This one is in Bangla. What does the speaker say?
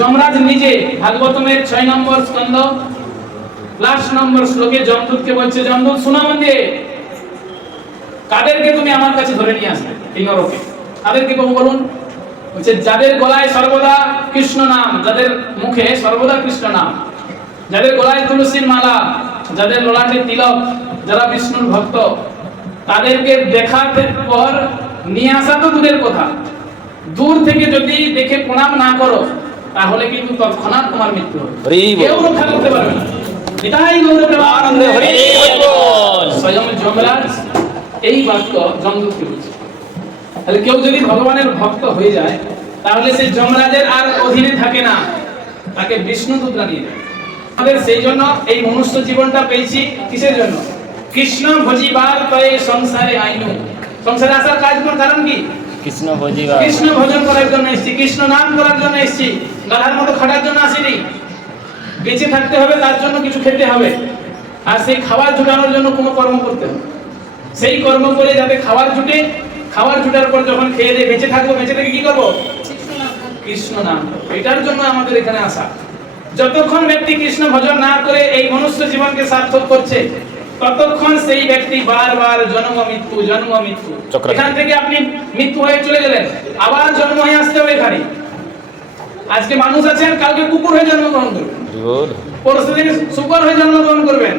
যমরাজ নিজে ভাগবতমের 6 নম্বর স্কন্ধ লাস্ট নম্বর শ্লোকে যমদূতকে বলছে, যমদূত শোনো মন দিয়ে, কাদেরকে তুমি আমার কাছে ধরে নিয়ে আসবে এই নরকে? কাদেরকে প্রভু বলুন? বলছে যাদের গলায় সর্বদা কৃষ্ণ নাম, যাদের মুখে সর্বদা কৃষ্ণ নাম, যাদের গলায় তুলসীর মালা, যাদের ললাটে তিলক, যারা বিষ্ণুর ভক্ত, তাদেরকে দেখাতে পর নিয়ে আসা তো দূরের কথা, দূর থেকে যদি দেখে প্রণাম না করো তাহলে কিন্তু তৎক্ষণাৎ তোমার মৃত্যু হবে, কেউ রক্ষা করতে পারবে না। এটাই গৌর প্রেমানন্দ হরি বল। স্বয়ং যমরাজ এই বাক্য যমদূতকে বলছে। তাহলে কেউ যদি ভগবানের ভক্ত হয়ে যায় তাহলে সে যমরাজের আর অধীনে থাকে না, তাকে বিষ্ণুদূত বানিয়ে দেয়। আমাদের সেই জন্য এই মনুষ্য জীবনটা পেয়েছি কিসের জন্য? কৃষ্ণ ভজিবার তয়ে সংসারে আইনু। সংসারে আসার কারণ কি? কৃষ্ণ ভজিবার, কৃষ্ণ ভজন করার জন্য এসেছি, কৃষ্ণ নাম করার জন্য এসেছি। গাধার মতো খাটার জন্য আসিনি। বেঁচে থাকতে হবে, তার জন্য কিছু খেতে হবে, আর সেই খাবার জোটানোর জন্য কোনো কর্ম করতে হবে। সেই কর্ম করে যাতে খাবার জুটে, খাবার জুটার পর যখন খেয়ে দিয়ে বেঁচে থাকবো, বেঁচে থেকে কি করবো? কৃষ্ণ নাম। এটার জন্য আমাদের এখানে আসা। যতক্ষণ ব্যক্তি কৃষ্ণ ভজন না করে এই মনুষ্য জীবনকে সার্থক করছে, ততক্ষণ সেই ব্যক্তি বারবার জন্ম মৃত্যু জন্ম মৃত্যু। এখান থেকে আপনি মৃত্যু হয়ে চলে গেলেন, আবার জন্ম হয়ে আসতে হবে এখানে। আজকে মানুষ আছেন, কালকে কুকুর হয়ে জন্মগ্রহণ করবেন, পরশুদিন শুকর হয়ে জন্মগ্রহণ করবেন,